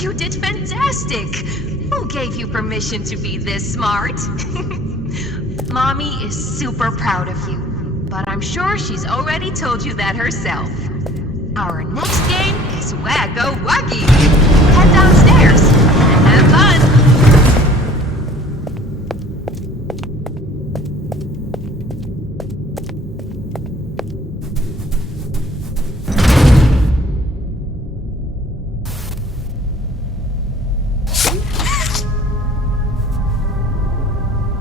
You did fantastic! Who gave you permission to be this smart? Mommy is super proud of you, but I'm sure she's already told you that herself. Our next game is Wacko Wuggy. Head downstairs and have fun!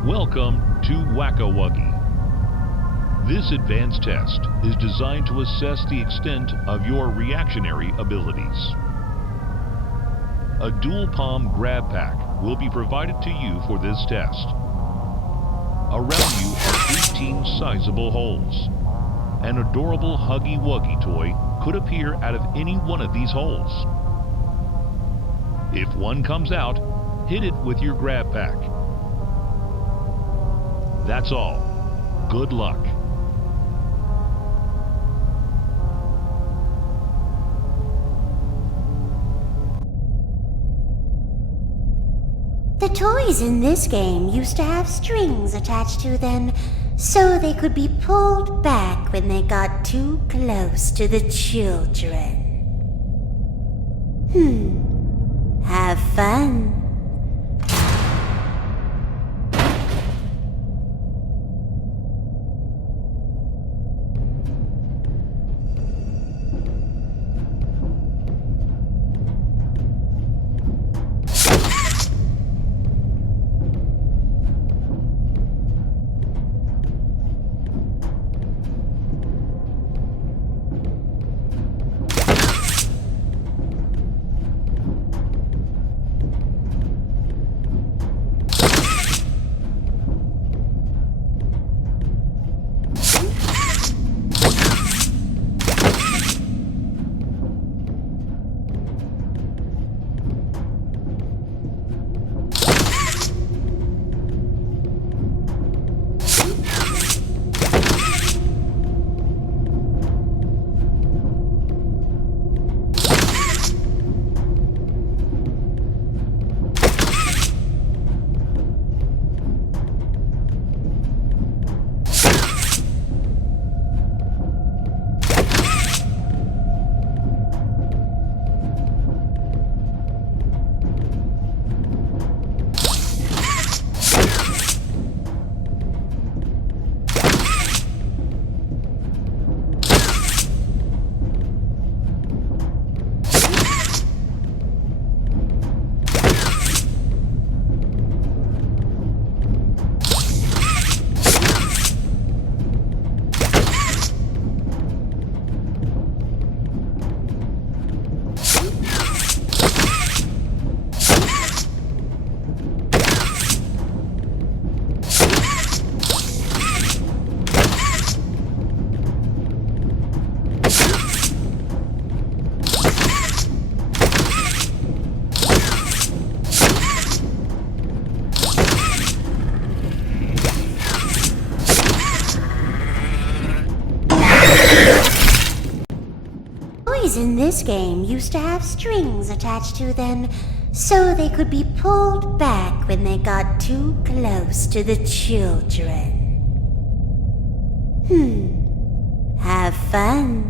Welcome to Wacko Wuggy. This advanced test is designed to assess the extent of your reactionary abilities. A dual palm grab pack will be provided to you for this test. Around you are 18 sizable holes. An adorable Huggy Wuggy toy could appear out of any one of these holes. If one comes out, hit it with your grab pack. That's all. Good luck. The toys in this game used to have strings attached to them so they could be pulled back when they got too close to the children. Have fun. In this game used to have strings attached to them so they could be pulled back when they got too close to the children. Have fun.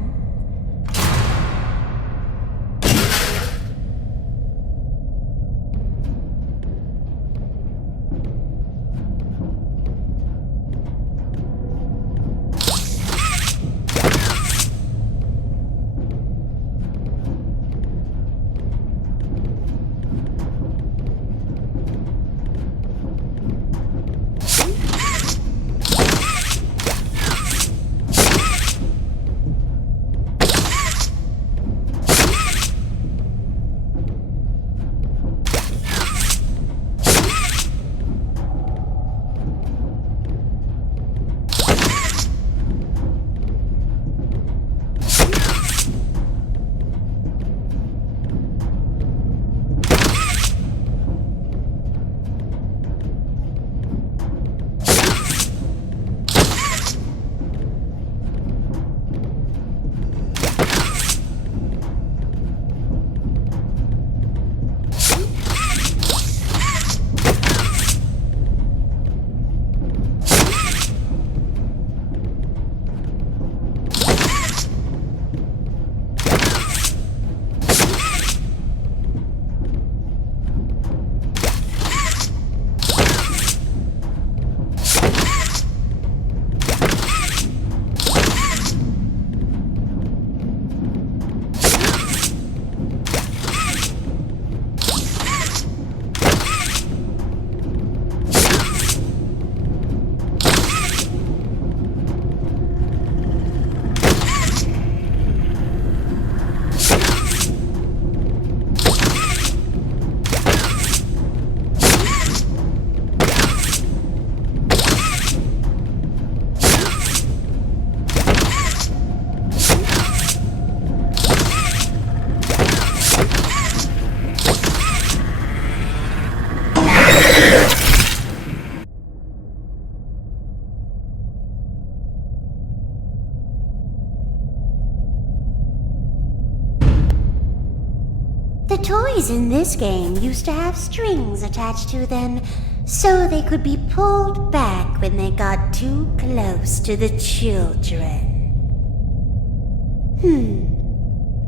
Toys in this game used to have strings attached to them so they could be pulled back when they got too close to the children.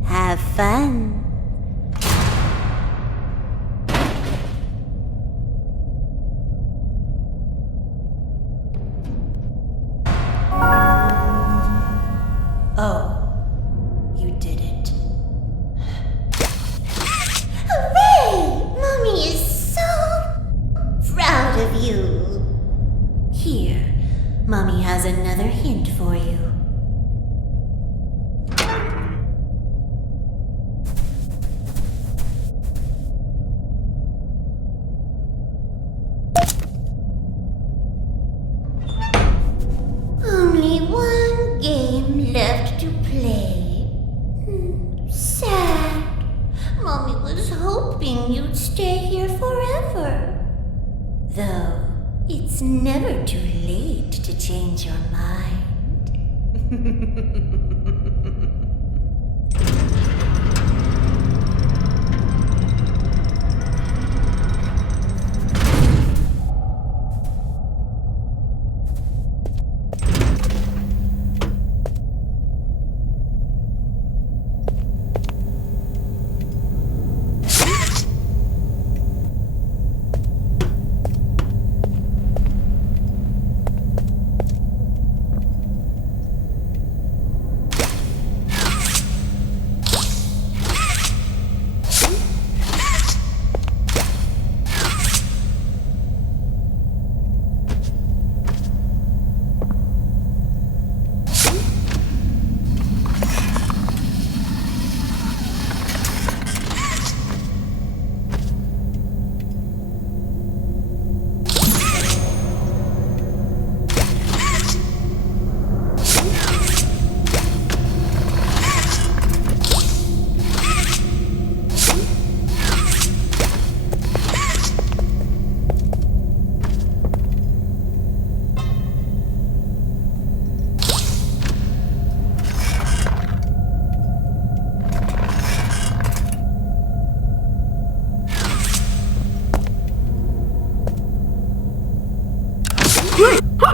Have fun. Oh, you did it. Hooray! Mommy is so proud of you. Here, Mommy has another hint for you. Only one game left to play. Sad. Mommy was hoping you'd stay here forever. Though, it's never too late to change your mind.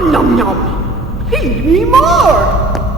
Nom nom! Feed me more!